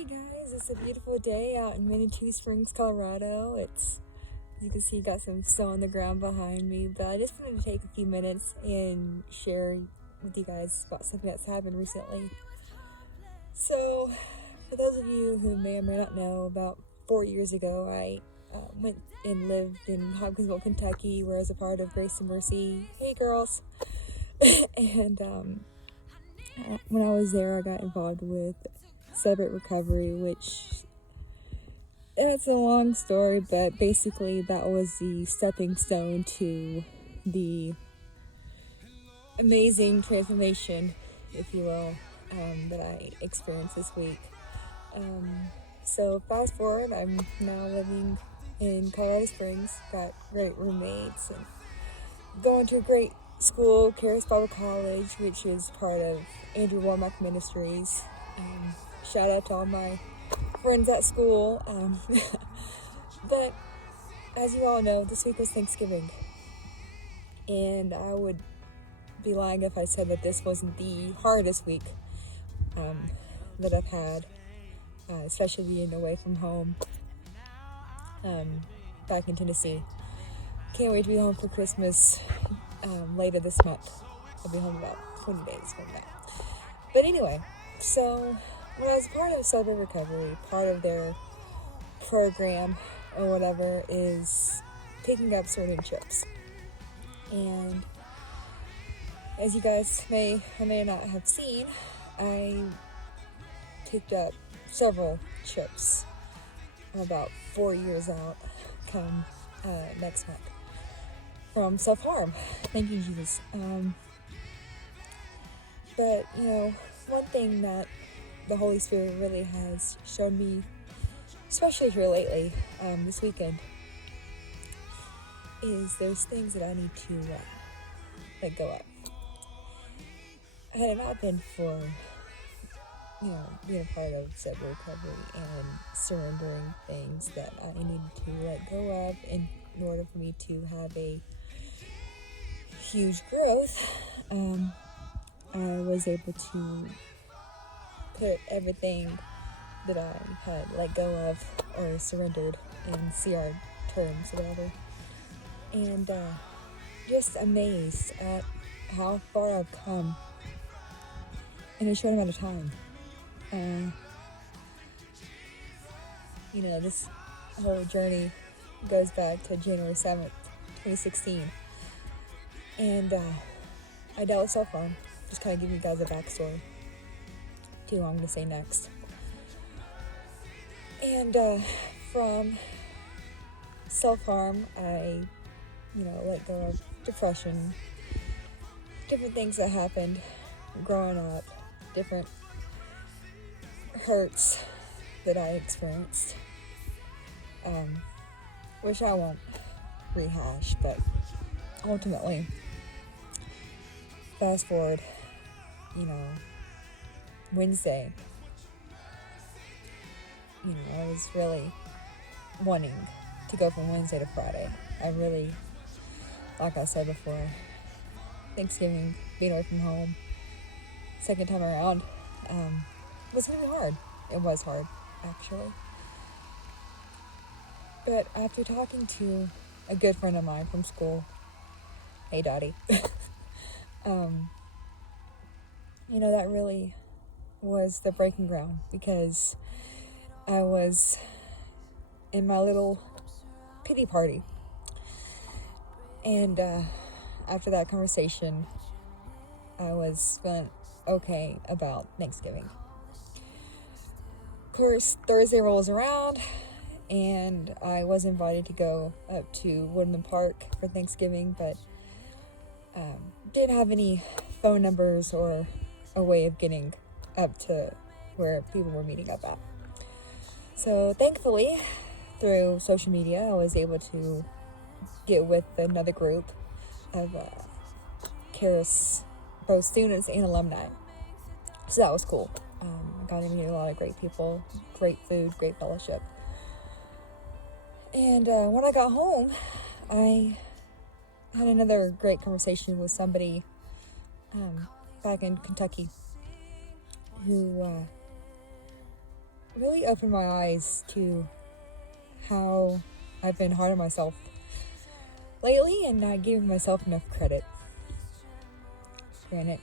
Hey guys, it's a beautiful day out in Manitou Springs, Colorado. As you can see, got some snow on the ground behind me, but I just wanted to take a few minutes and share with you guys about something that's happened recently. So, for those of you who may or may not know, about 4 years ago, I went and lived in Hopkinsville, Kentucky, where I was a part of Grace and Mercy. Hey girls! And when I was there, I got involved with Celebrate Recovery, which it's a long story, but basically that was the stepping stone to the amazing transformation, if you will, that I experienced this week. So fast forward, I'm now living in Colorado Springs, got great roommates, and going to a great school, Charis Bible College, which is part of Andrew Womack Ministries. Shout out to all my friends at school. But as you all know, this week was Thanksgiving. And I would be lying if I said that this wasn't the hardest week that I've had, especially being away from home back in Tennessee. Can't wait to be home for Christmas later this month. I'll be home about 20 days from now. But anyway, so when I was part of Celebrate Recovery, part of their program or whatever is picking up certain chips. And as you guys may or may not have seen, I picked up several chips. I'm about 4 years out come next month from self-harm. Thank you, Jesus. But, one thing that the Holy Spirit really has shown me, especially here lately, this weekend, is there's things that I need to let go of. Had it not been for, being a part of Celebrate Recovery and surrendering things that I needed to let go of in order for me to have a huge growth, I was able to put everything that I had let go of or surrendered in CR terms or whatever. And just amazed at how far I've come in a short amount of time. This whole journey goes back to January 7th, 2016. And I dealt with self-harm. Just kind of give you guys a backstory. Too long to say next. And from self-harm, I, let go of depression, different things that happened growing up, different hurts that I experienced, which I won't rehash, but ultimately, fast forward, Wednesday, I was really wanting to go from Wednesday to Friday. I really, like I said before, Thanksgiving, being away from home, second time around, was going to be hard. It was hard, actually. But after talking to a good friend of mine from school, hey Dottie, that really was the breaking ground, because I was in my little pity party. And after that conversation, I was feeling okay about Thanksgiving. Of course, Thursday rolls around, and I was invited to go up to Woodman Park for Thanksgiving, but didn't have any phone numbers or a way of getting up to where people were meeting up at. So thankfully, through social media, I was able to get with another group of Charis, both students and alumni. So that was cool. Got to meet a lot of great people, great food, great fellowship. And when I got home, I had another great conversation with somebody back in Kentucky who really opened my eyes to how I've been hard on myself lately and not giving myself enough credit. Granted,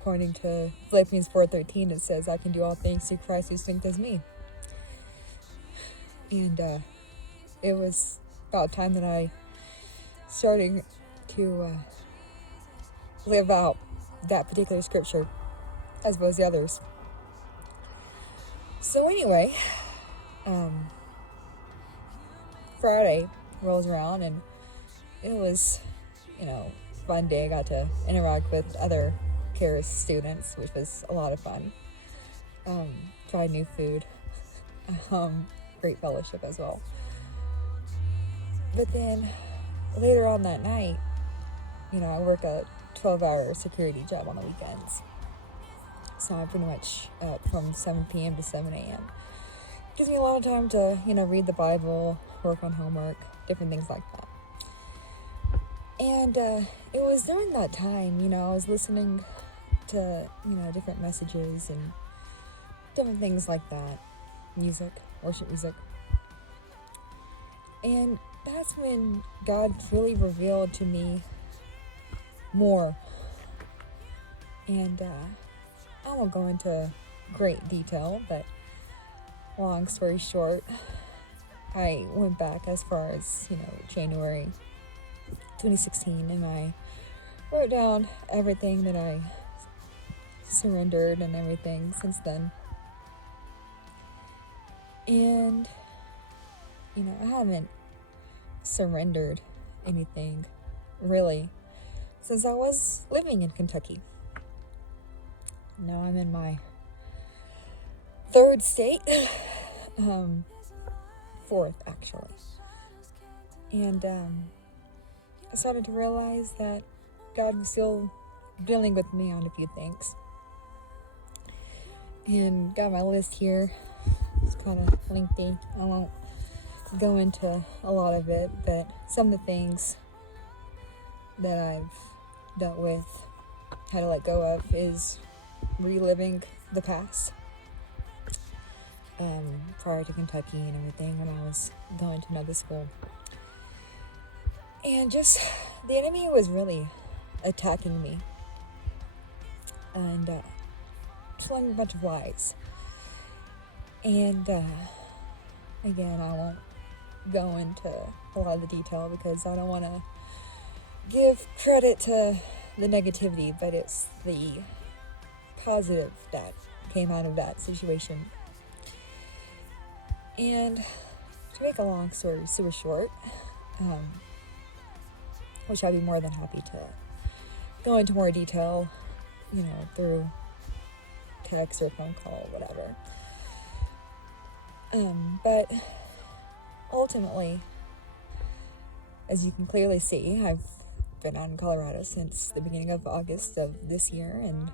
according to Philippians 4:13, it says, I can do all things through Christ who strengthens me. And it was about time that I started to live out that particular scripture, as well as the others. So anyway, Friday rolls around, and it was, fun day. I got to interact with other Karis students, which was a lot of fun. Tried new food. Great fellowship as well. But then later on that night, I work a 12-hour security job on the weekends. So I'm pretty much up from 7 p.m. to 7 a.m. Gives me a lot of time to, read the Bible, work on homework, different things like that. And it was during that time, I was listening to, different messages and different things like that. Music, worship music. And that's when God really revealed to me more. And I won't go into great detail, but long story short, I went back as far as, January 2016, and I wrote down everything that I surrendered and everything since then. And, I haven't surrendered anything, really, since I was living in Kentucky. Now I'm in my third state, fourth, actually. And, I started to realize that God was still dealing with me on a few things. And got my list here. It's kind of lengthy. I won't go into a lot of it, but some of the things that I've dealt with, had to let go of, is reliving the past. Prior to Kentucky and everything, when I was going to another school. And just, the enemy was really attacking me. And telling a bunch of lies. And again, I won't go into a lot of the detail because I don't want to give credit to the negativity, but it's the positive that came out of that situation. And to make a long story super short, which I'd be more than happy to go into more detail, through text or phone call, whatever. But ultimately, as you can clearly see, I've been out in Colorado since the beginning of August of this year, and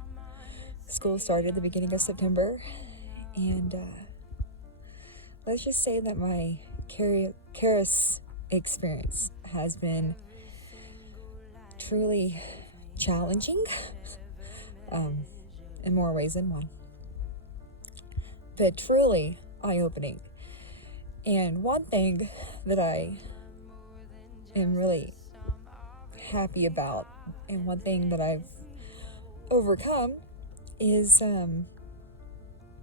school started at the beginning of September. And let's just say that my Karis experience has been truly challenging, in more ways than one, but truly eye-opening. And one thing that I am really happy about, and one thing that I've overcome, is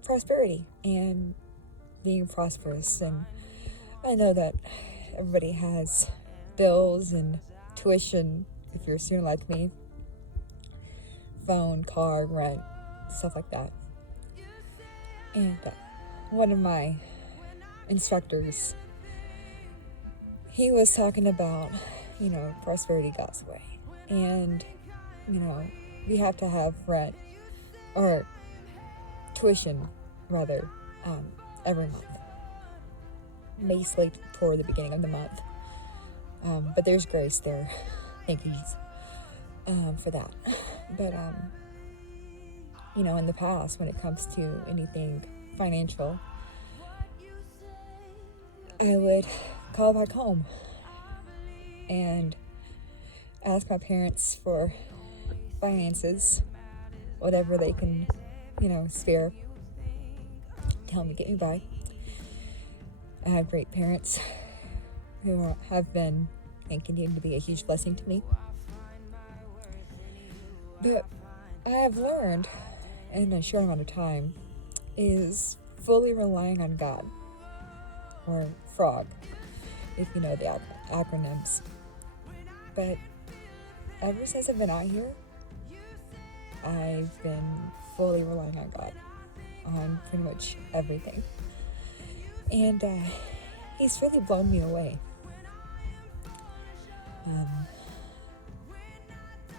prosperity and being prosperous. And I know that everybody has bills and tuition, if you're a student like me, phone, car, rent, stuff like that. And one of my instructors, he was talking about, prosperity God's way. And, we have to have rent, or tuition, rather, every month. Basically toward the beginning of the month. But there's grace there. Thank you, Jesus, for that. But, in the past, when it comes to anything financial, I would call back home and ask my parents for finances, whatever they can, spare, to help me get me by. I have great parents who have been and continue to be a huge blessing to me. But I have learned in a short amount of time is fully relying on God, or FROG, if you know the acronyms. But ever since I've been out here, I've been fully relying on God on pretty much everything. And He's really blown me away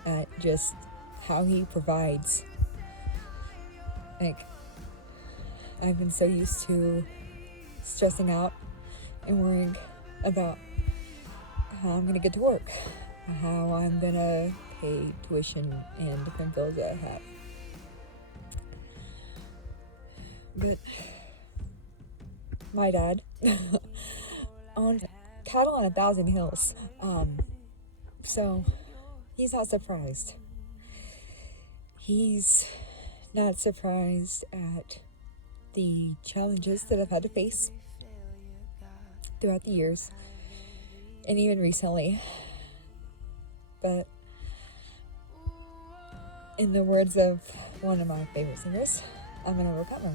at just how He provides. Like, I've been so used to stressing out and worrying about how I'm going to get to work, how I'm going to pay tuition and different bills that I have. But my dad owns cattle on 1,000 hills, so he's not surprised. He's not surprised at the challenges that I've had to face throughout the years, and even recently. But in the words of one of my favorite singers, I'm an overcomer.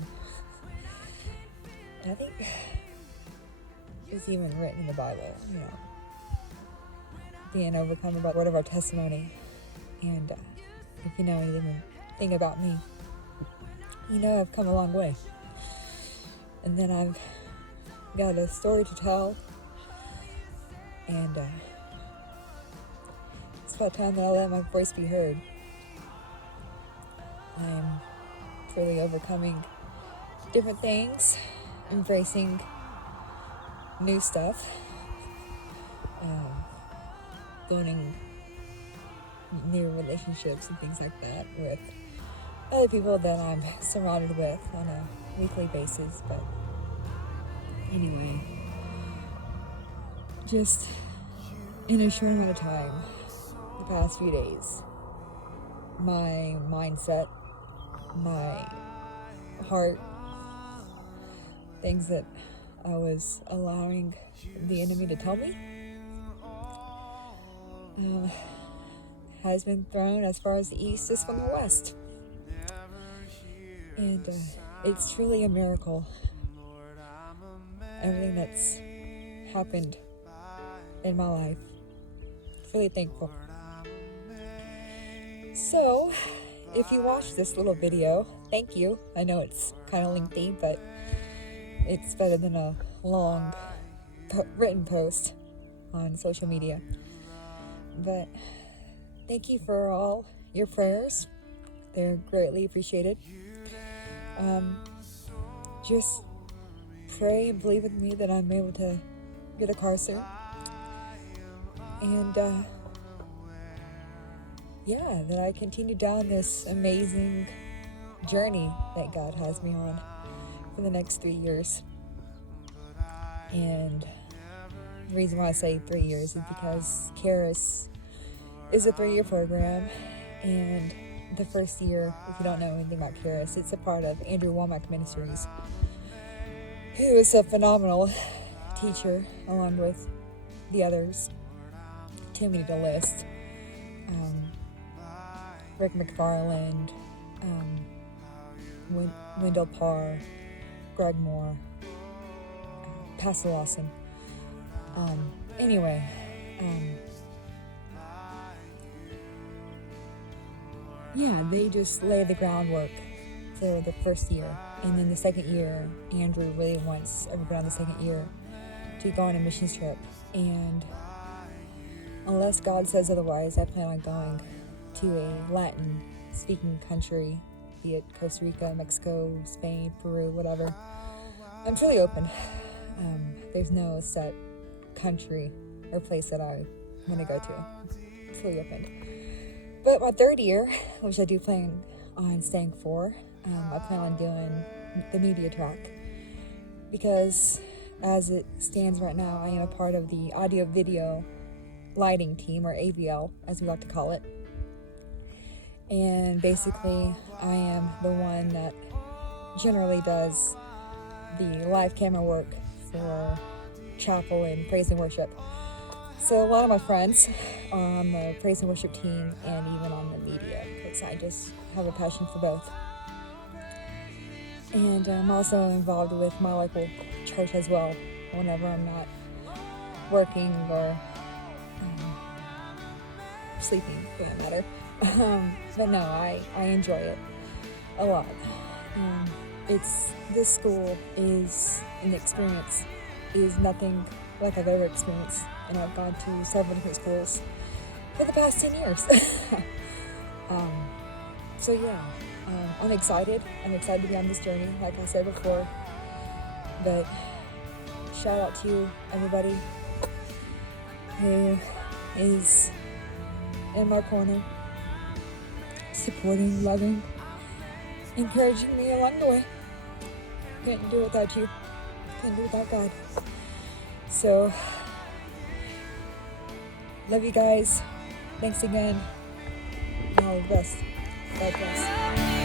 And I think it's even written in the Bible, being overcome by the word of our testimony. And if you know anything about me, I've come a long way. And then I've got a story to tell. And it's about time that I let my voice be heard. I'm truly overcoming different things, embracing new stuff, building new relationships and things like that with other people that I'm surrounded with on a weekly basis. But anyway, just in a short amount of time, the past few days, my mindset, my heart, things that I was allowing the enemy to tell me, has been thrown as far as the east is from the west. And it's truly a miracle, everything that's happened in my life. Really thankful. So, if you watch this little video, thank you. I know it's kind of lengthy, but it's better than a long written post on social media. But thank you for all your prayers. They're greatly appreciated. Just pray and believe with me that I'm able to get a car soon. And that I continue down this amazing journey that God has me on for the next 3 years. And the reason why I say 3 years is because Charis is a 3-year program, and the first year, if you don't know anything about Charis, it's a part of Andrew Womack Ministries, who is a phenomenal teacher, along with the others. Too many to list. Rick McFarland, Wendell Parr, Greg Moore, Pastor Lawson. They just lay the groundwork for the first year. And then the second year, Andrew really wants everybody on the second year to go on a missions trip. And unless God says otherwise, I plan on going to a Latin-speaking country, be it Costa Rica, Mexico, Spain, Peru, whatever. I'm truly open. There's no set country or place that I'm going to go to. I'm truly open. But my third year, which I do plan on staying for, I plan on doing the media track. Because as it stands right now, I am a part of the audio-video lighting team, or AVL, as we like to call it. And basically, I am the one that generally does the live camera work for chapel and praise and worship. So a lot of my friends are on the praise and worship team and even on the media, because I just have a passion for both. And I'm also involved with my local church as well, whenever I'm not working or sleeping, for that matter. But no, I enjoy it a lot. This school is an experience, is nothing like I've ever experienced, and I've gone to several different schools for the past 10 years. So yeah, I'm excited. I'm excited to be on this journey, like I said before. But shout out to everybody who is in my corner, supporting, loving, encouraging me along the way. Couldn't do it without you. Couldn't do it without God. So, love you guys. Thanks again. And all the best. God bless.